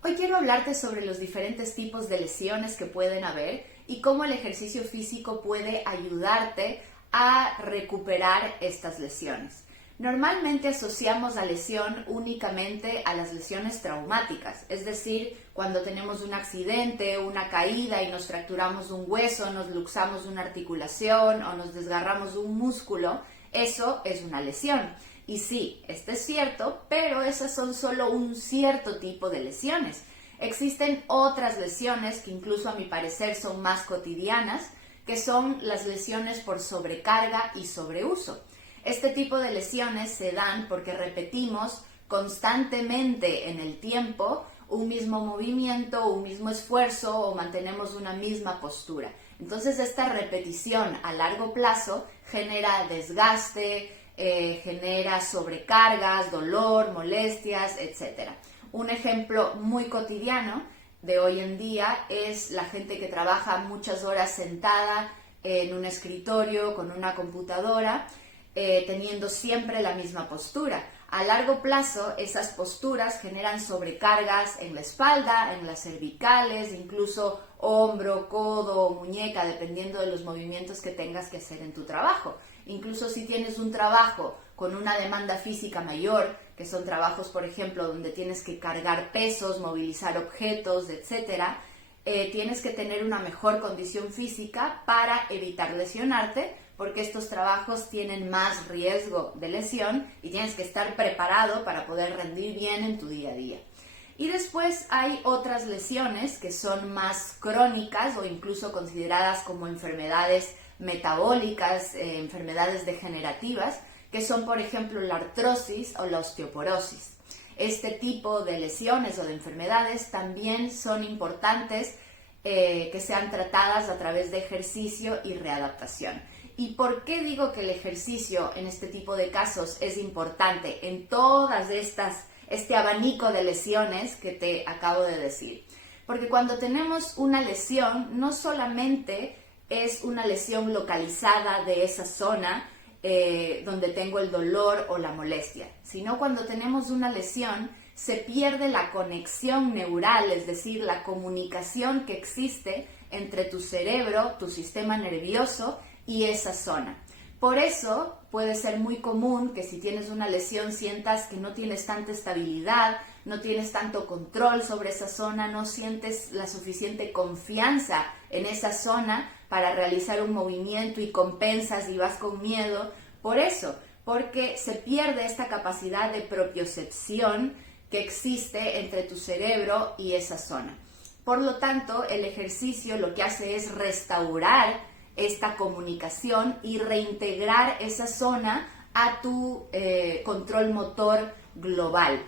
Hoy quiero hablarte sobre los diferentes tipos de lesiones que pueden haber y cómo el ejercicio físico puede ayudarte a recuperar estas lesiones. Normalmente asociamos la lesión únicamente a las lesiones traumáticas, es decir, cuando tenemos un accidente, una caída y nos fracturamos un hueso, nos luxamos una articulación o nos desgarramos un músculo, eso es una lesión. Y sí, esto es cierto, pero esas son solo un cierto tipo de lesiones. Existen otras lesiones que incluso a mi parecer son más cotidianas, que son las lesiones por sobrecarga y sobreuso. Este tipo de lesiones se dan porque repetimos constantemente en el tiempo un mismo movimiento, un mismo esfuerzo o mantenemos una misma postura. Entonces esta repetición a largo plazo genera desgaste, genera sobrecargas, dolor, molestias, etc. Un ejemplo muy cotidiano de hoy en día es la gente que trabaja muchas horas sentada en un escritorio con una computadora, teniendo siempre la misma postura. A largo plazo, esas posturas generan sobrecargas en la espalda, en las cervicales, incluso hombro, codo o muñeca, dependiendo de los movimientos que tengas que hacer en tu trabajo. Incluso si tienes un trabajo con una demanda física mayor, que son trabajos, por ejemplo, donde tienes que cargar pesos, movilizar objetos, etc., tienes que tener una mejor condición física para evitar lesionarte, porque estos trabajos tienen más riesgo de lesión y tienes que estar preparado para poder rendir bien en tu día a día. Y después hay otras lesiones que son más crónicas o incluso consideradas como enfermedades metabólicas, enfermedades degenerativas, que son, por ejemplo, la artrosis o la osteoporosis. Este tipo de lesiones o de enfermedades también son importantes que sean tratadas a través de ejercicio y readaptación. ¿Y por qué digo que el ejercicio en este tipo de casos es importante en todas este abanico de lesiones que te acabo de decir? Porque cuando tenemos una lesión, no solamente es una lesión localizada de esa zona donde tengo el dolor o la molestia, sino cuando tenemos una lesión se pierde la conexión neural, es decir, la comunicación que existe entre tu cerebro, tu sistema nervioso y esa zona. Por eso puede ser muy común que si tienes una lesión sientas que no tienes tanta estabilidad, no tienes tanto control sobre esa zona, no sientes la suficiente confianza en esa zona para realizar un movimiento y compensas y vas con miedo. Por eso, porque se pierde esta capacidad de propiocepción que existe entre tu cerebro y esa zona. Por lo tanto, el ejercicio lo que hace es restaurar esta comunicación y reintegrar esa zona a tu control motor global.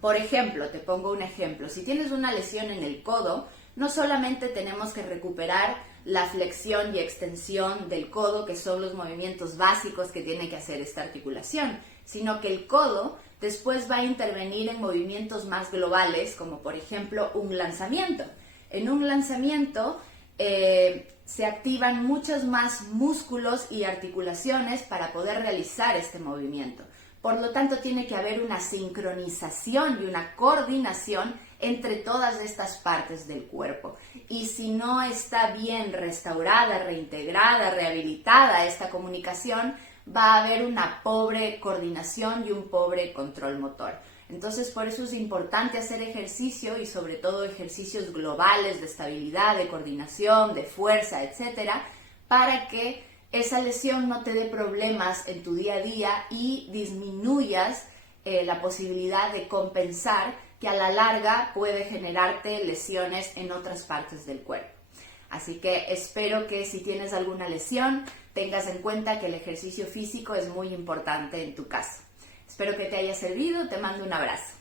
Por ejemplo, te pongo un ejemplo, si tienes una lesión en el codo, no solamente tenemos que recuperar la flexión y extensión del codo, que son los movimientos básicos que tiene que hacer esta articulación, sino que el codo después va a intervenir en movimientos más globales, como por ejemplo un lanzamiento. En un lanzamiento se activan muchos más músculos y articulaciones para poder realizar este movimiento. Por lo tanto, tiene que haber una sincronización y una coordinación entre todas estas partes del cuerpo. Y si no está bien restaurada, reintegrada, rehabilitada esta comunicación, va a haber una pobre coordinación y un pobre control motor. Entonces, por eso es importante hacer ejercicio y sobre todo ejercicios globales de estabilidad, de coordinación, de fuerza, etcétera, para que esa lesión no te dé problemas en tu día a día y disminuyas la posibilidad de compensar que a la larga puede generarte lesiones en otras partes del cuerpo. Así que espero que si tienes alguna lesión tengas en cuenta que el ejercicio físico es muy importante en tu caso. Espero que te haya servido, te mando un abrazo.